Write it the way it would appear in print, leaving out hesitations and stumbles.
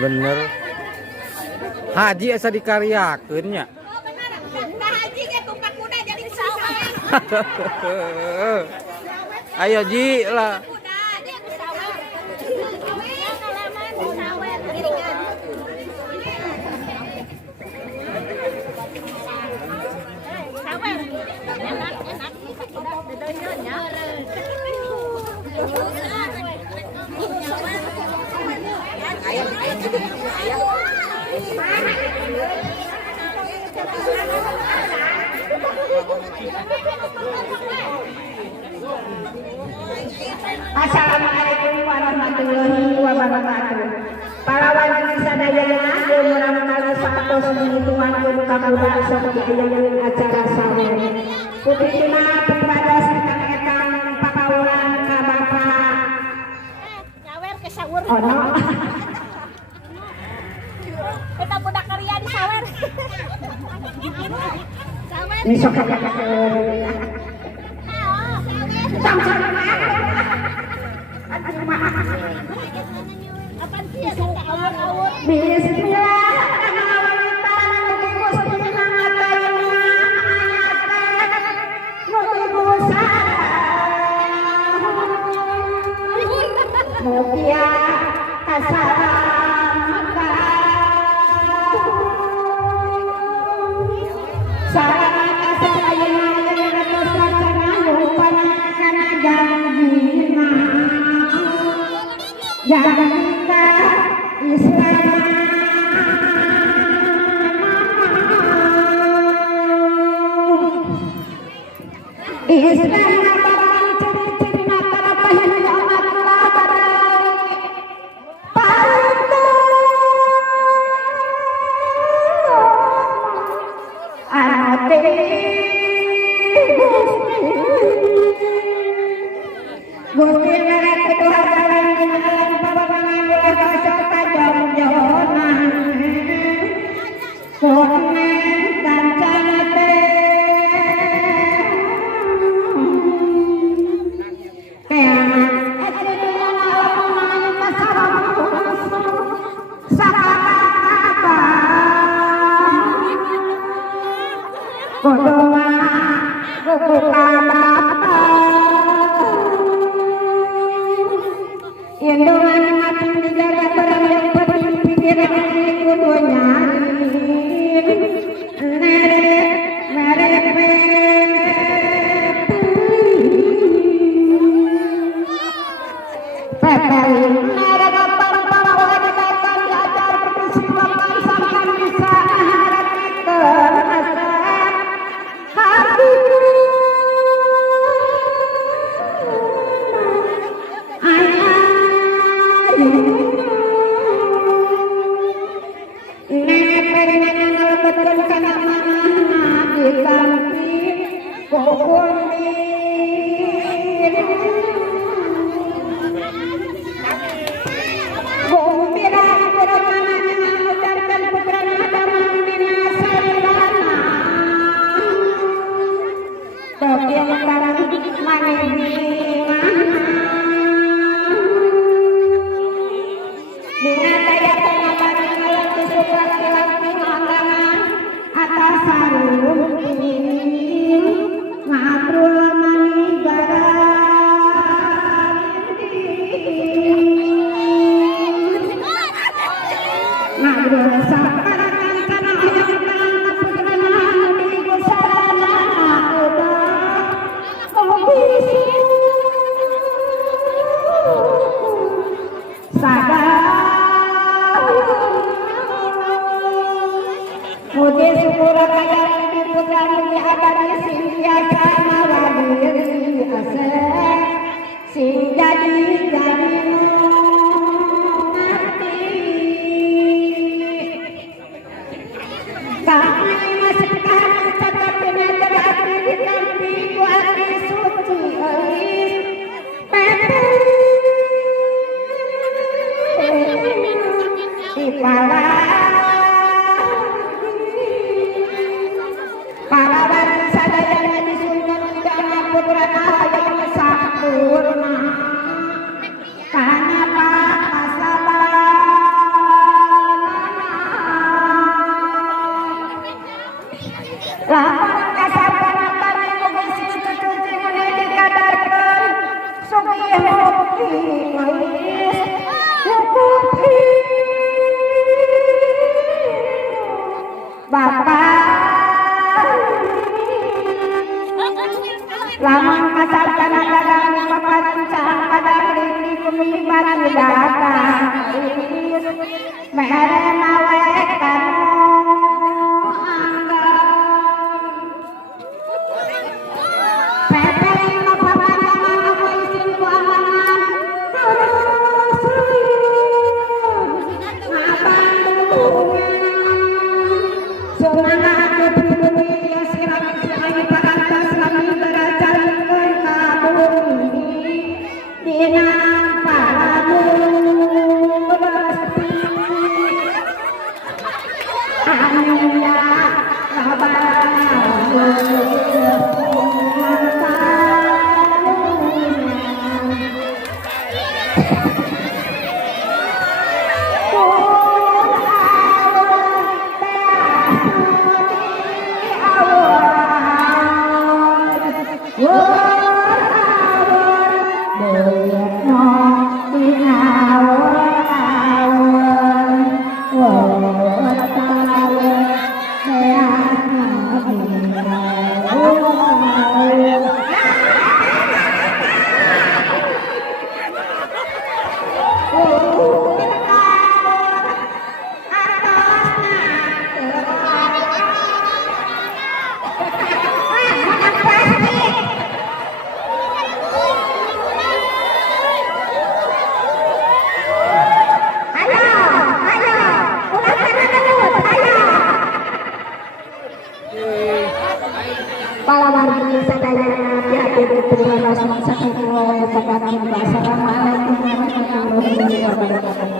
Bener. Haji asa dikaryakeun nya. Oh benar. Dah haji ge tumpak kuda jadi sawah. Ayo Ji lah. Kuda jadi sawah. Halaman sawah giringan. Sawah. Enak. Dedeunnya. Assalamualaikum warahmatullahi wabarakatuh. Pahlawan sadayana jeung urang kali satos dituangkeun ka budak sok diayakeun acara sawer. Putrituna pribadas ingkang etang pakawulan ka Bapak. Sawer ke sawer. Oh no. Kita budak karya di sawer. Sawer. Ini sok kayakeun. Mukia kasalamatan sarana kasayana kasana rupana kana janjina janjina Islam Islam Karena Pak Asaba mere mawe kanu anggam pepe no papangan no isin kuangan terus semangat pribumi ya sirap sirami pakantas kami berjalan kabumi dina paramu resti anya Palawargi sadaya hati terima kasih Assalamualaikum warahmatullahi wabarakatuh.